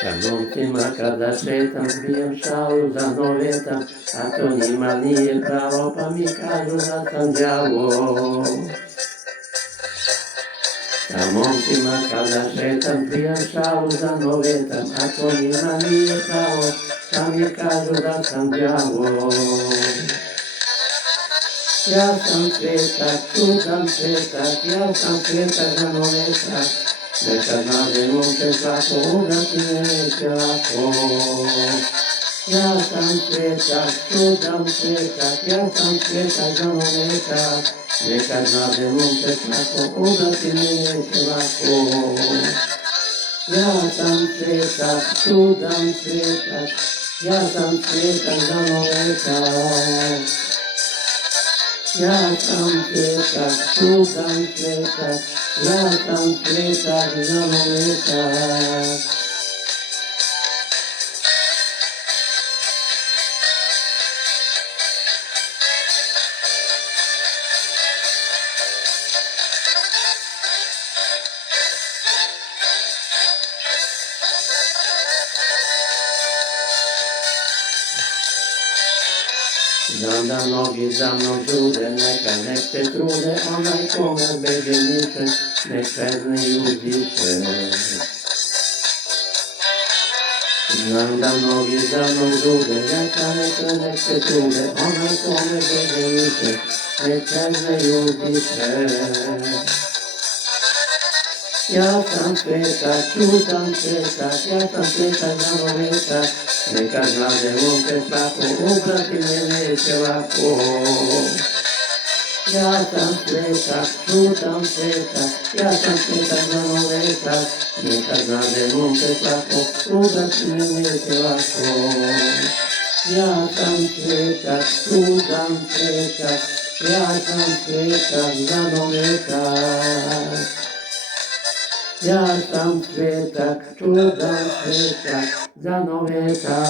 Канонцima kada šetam, bijem šalu za noveta, a to njima nije pravo, pa mi kažu da sam đavo. Sa momcima kada šetam, bijem šalu za noveta, a to njima nije pravo, pa mi kažu da sam đavo. Ja sam svetak, čudan svetak, ja sam svetak za noveta, nekad nađe momče svako, ubrati me neće lako. Ja sam svetak, čudan svetak, ja sam svetak za noveta, nekad nađe momče svako, ubrati me neće lako. Ja sam svetak, čudan svetak, ja sam svetak za noveta. Ja sam svetak, čudan svetak, ja sam svetak za noveta. Znam da mnogi za mnom žude, neka nek se trude, onaj kome beže niše, nek pezne i uzdiše. Znam da mnogi za mnom žude, neka nek se trude, onaj kome beže niše, nek pezne i uzdiše. Ja sam svetak, čudan svetak, ja sam svetak za noveta, nekad mlade momče svako, ubrati me neće lako. Ja sam svetak, čudan svetak, ja sam svetak za noveta, nekad mlade momče svako, ubrati me neće lako. Ja sam svetak, čudan svetak, ja sam svetak za noveta. Ja sam svetak, čudan svetak za noveta.